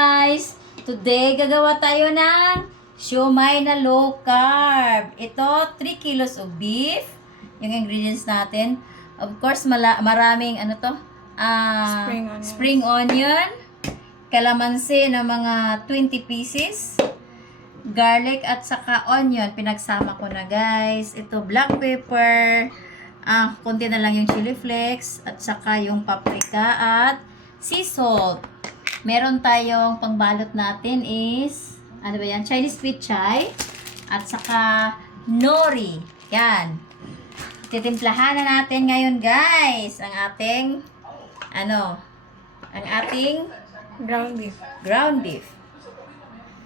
guys! Today, gagawa tayo ng siomai na low carb. Ito, 3 kilos of beef. Yung ingredients natin. Of course, maraming ano to? Spring onion. Kalamansi na mga 20 pieces. Garlic at saka onion. Pinagsama ko na guys. Ito, black pepper. Konti na lang yung chili flakes. At saka yung paprika at sea salt. Meron tayong pangbalot natin is, ano ba yan? Chinese sweet chai. At saka nori. Yan. Titimplahan na natin ngayon guys. Ang ating, ang ating ground beef.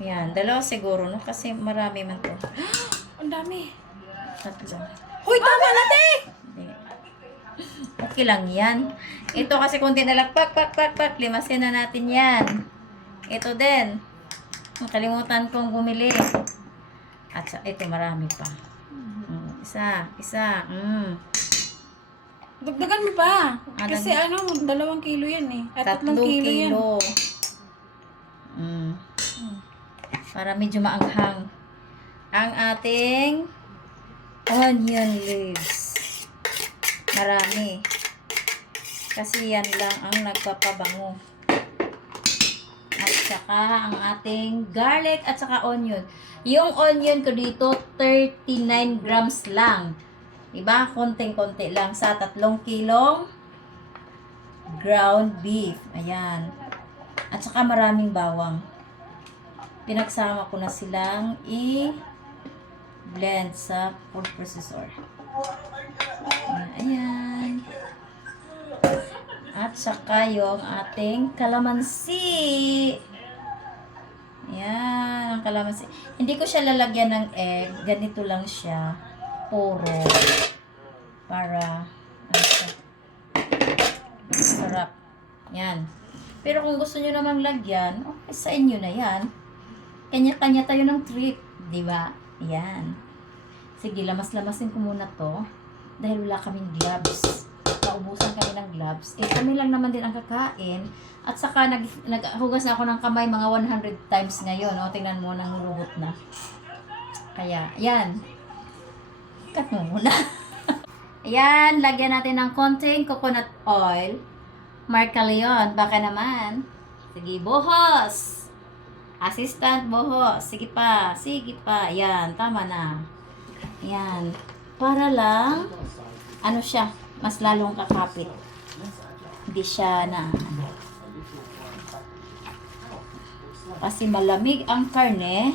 Yan. Dalawa siguro, no? Kasi marami man to. Ang dami. Tatlo. Hoy, tama na, te! Okay lang yan. Ito kasi konti na lang. Pak. Limasin na natin yan. Ito din. Nakalimutan kong bumili. At ito marami pa. Isa. Dagdagan mo pa. Kasi 2 kilo yan eh. At 3 kilo yan. Para medyo maanghang. Ang ating onion leaves. Marami. Kasi yan lang ang nagpapabango. At saka ang ating garlic at saka onion. Yung onion ko dito, 39 grams lang. Diba? Konting-konti lang sa 3 kilong ground beef. Ayan. At saka maraming bawang. Pinagsama ko na silang i-blend sa food processor. Ayan. At saka yung ating kalamansi. Ayan, ang kalamansi. Hindi ko siya lalagyan ng egg. Ganito lang siya. Puro. Para sarap. Yan. Pero kung gusto nyo namang lagyan, okay, sa inyo na yan. Kanya-kanya tayo ng trip. Diba? Yan. Sige, lamas-lamasin ko muna to. Dahil wala kaming gloves. Naubusan kami ng gloves. Kami lang naman din ang kakain. At saka naghugas na ako ng kamay mga 100 times ngayon. O, tingnan mo, nangulugot na. Kaya, yan. Cut mo muna. Ayan, lagyan natin ng konting coconut oil. Marca Leon, baka naman. Sige, buhos. Assistant, buhos. Sige pa. Yan, tama na. Yan. Para lang, siya, mas lalong kakapit. Hindi siya na, kasi malamig ang karne.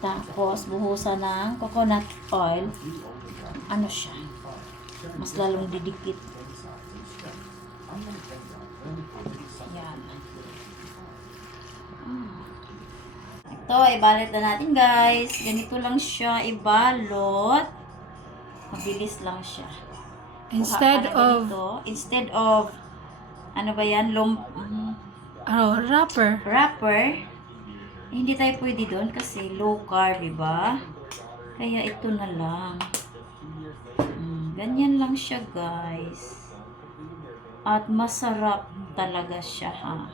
Tapos, buhusan ng coconut oil. Siya, mas lalong didikit. Yan. Ito, ibalot na natin guys. Ganito lang siya ibalot. Mabilis lang siya. Instead of ano ba yan? Wrapper. Hindi tayo pwede doon kasi low carb, diba? Kaya ito na lang. Ganyan lang siya, guys. At masarap talaga siya, ha?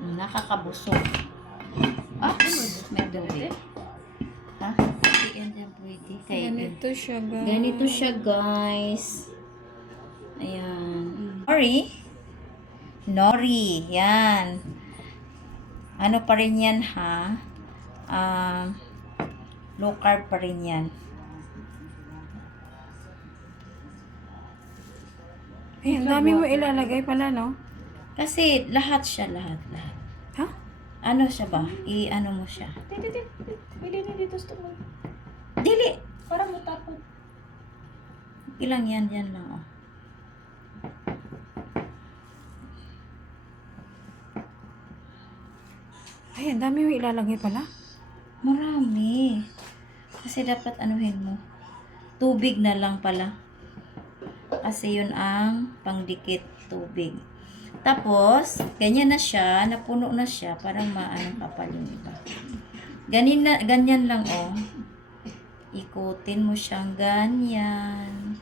Nakakabusog. May dumi. Ha? Pwede. Ganito siya, guys. Ayan. Nori. Yan. Ano pa rin yan, ha? Low carb pa rin yan. Eh, ang dami mo ilalagay pala, no? Kasi lahat siya. Ha? Ano siya ba? I-ano mo siya. Pwede na dito sa tuloy. Dili! Para matapon. Ilang yan lang, oh. Ay, ang dami mo ilalagay pala. Marami. Kasi dapat anuhin mo. Tubig na lang pala. Kasi yun ang pangdikit tubig. Tapos, ganyan na siya. Napuno na siya. Parang maano ka pa yung iba. Ganyan lang, oh. Ikutin mo siyang ganyan.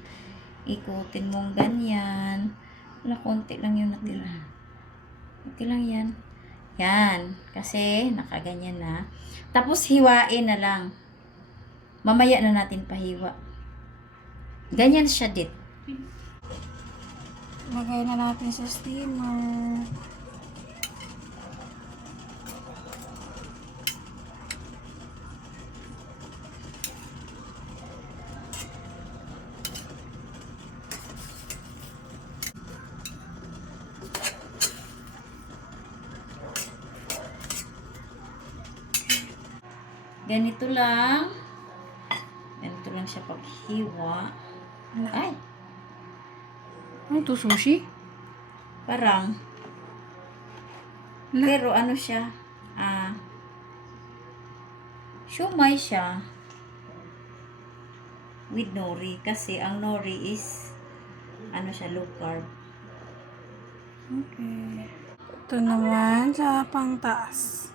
Ikutin mong ganyan. Wala, konti lang yung natira. Okay lang yan. Yan. Kasi nakaganyan na. Tapos hiwain na lang. Mamaya na natin pahiwa. Ganyan siya dit. Lagay na natin sa steamer. Ganito lang. Ganito lang siya paghiwa. Ay, Ano to, sushi? parang. Pero ano siya? Siomai siya. With nori. Kasi ang nori is, ano siya, low carb. Okay. Ito naman sa pangtaas.